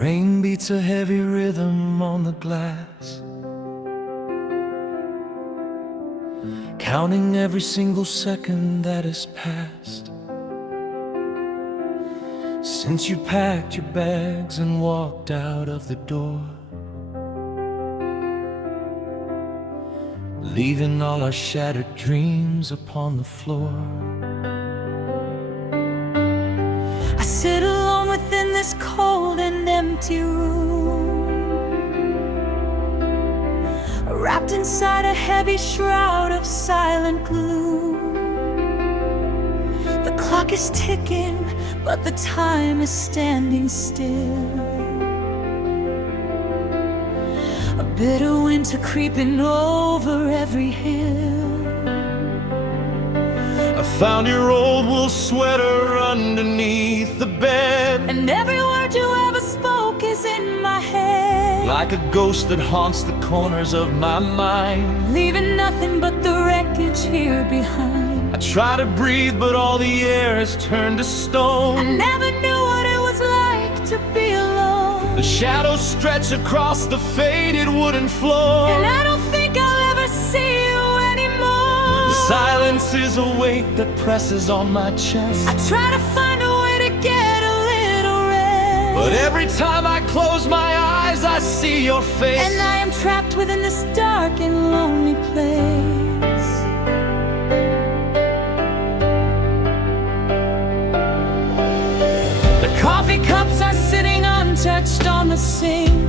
Rain beats a heavy rhythm on the glass, counting every single second that has passed since you packed your bags and walked out of the door, leaving all our shattered dreams upon the floor. I sit alone within this cold and empty room, wrapped inside a heavy shroud of silent gloom. The clock is ticking, but the time is standing still. A bitter winter creeping over every hill. I found your old wool sweater underneath the bed, And every word you ever spoke is in my head, like a ghost that haunts the corners of my mind, leaving nothing but the wreckage here behind. I try to breathe, but all the air has turned to stone. I never knew what it was like to be alone. The shadows stretch across the faded wooden floor, And I don't think I'll ever see you anymore. the silence is a weight that presses on my chest. I try to find a way to get a little rest, But every time I close my eyes, I see your face. and I am trapped within this dark and lonely place. The coffee cups are sitting untouched on the sink.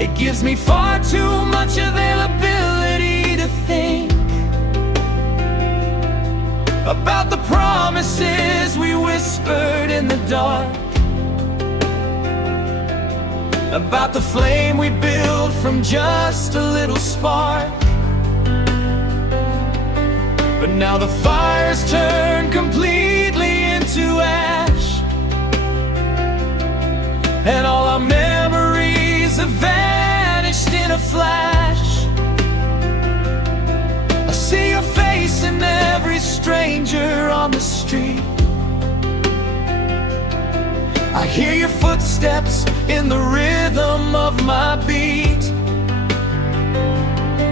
It gives me far too much availability to think about the promises we whispered in the dark, about the flame we built from just a little spark. But now the fire's turned completely into ash, and all our memories have vanished in a flash. I see your face in every stranger on the street. I hear your footsteps in the rhythm of my beat.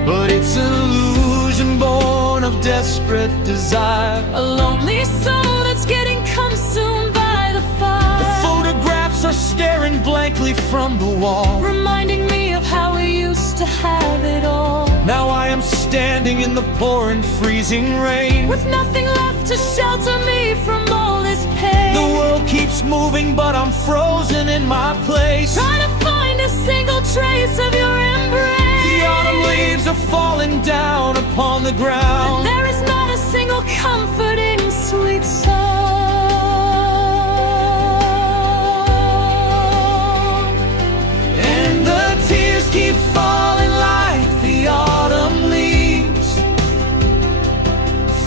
But it's an illusion born of desperate desire, A lonely soul that's getting consumed by the the fire, photographs are staring blankly from the wall. reminding me of how we used to have it all. Now I am standing in the pouring, freezing rain, With nothing left to shelter me from all this pain. the world keeps moving, but I'm frozen in my place. Trying to find a single trace of your embrace. The autumn leaves are falling down upon the ground. There is not a single comforting sweet song. And the tears keep falling like the autumn leaves,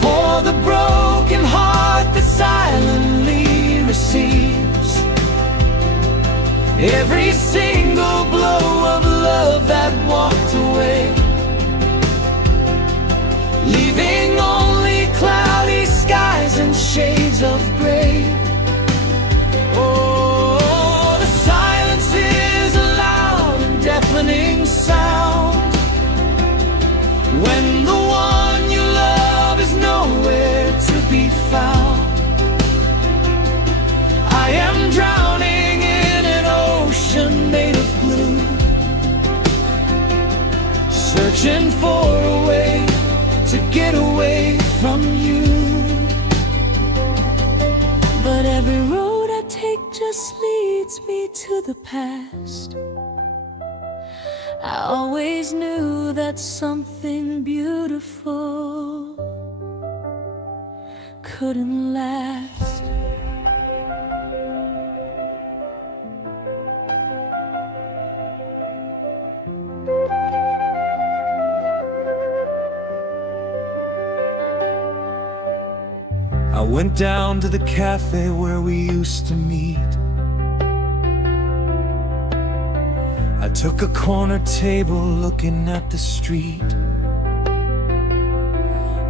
for the broken heart that silently receives every single blow of love that walked away, leaving only cloudy skies and shades of gray. Oh, the silence is a loud and deafening sound when the one you love is nowhere to be found. I am drowning in an ocean made of blue, searching for a way to get away from you. But every road I take just leads me to the past. I always knew that something beautiful couldn't last. I went down to the cafe where we used to meet. I took a corner table looking at the street.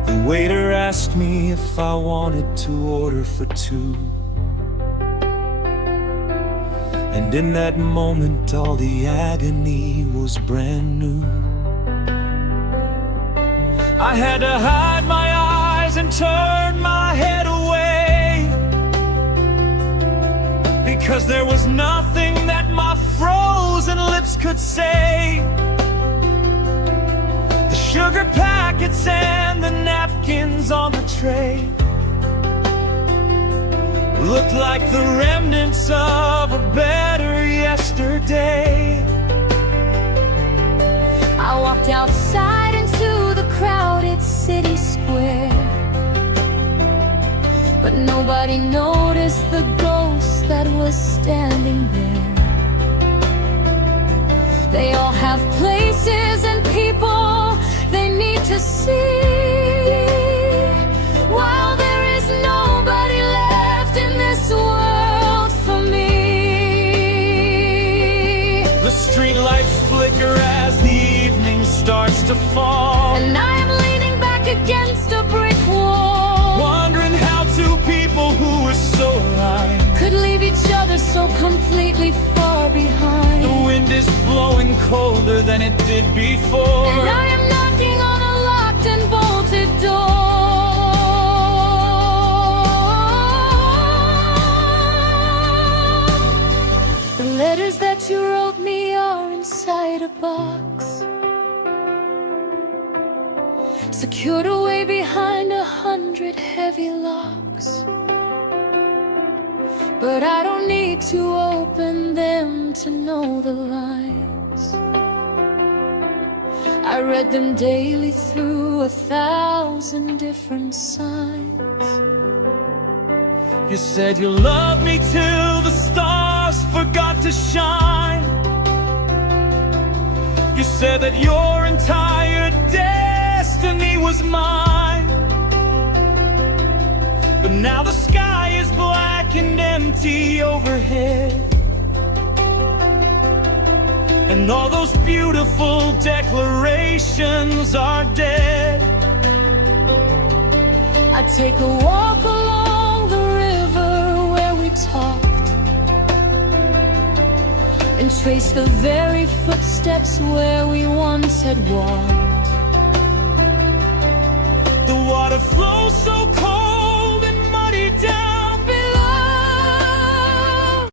The waiter asked me if I wanted to order for two. And in that moment all the agony was brand new. I had to hide my eyes and turn my head away, because there was nothing that my frozen lips could say. The sugar packets and the napkins on the tray looked like the remnants of a better yesterday. I walked outside into the crowded city square, but nobody noticed the ghost that was standing there. They all have places and people they need to see, while there is nobody left in this world for me. The streetlights flicker as the evening starts to fall, And I am leaning back against a brick wall, wondering how two people who were so alive could leave each other so completely far behind. The wind is blowing colder than it did before, And I am knocking on a locked and bolted door. The letters that you wrote me are inside a box, secured away behind 100 heavy locks. But I don't need to open them to know the lines. I read them daily through 1,000 different signs. you said you loved me till the stars forgot to shine. You said that your entire destiny was mine. But now the sky is black and empty overhead, and all those beautiful declarations are dead. I take a walk along the river where we talked, and trace the very footsteps where we once had walked. The water flows so cold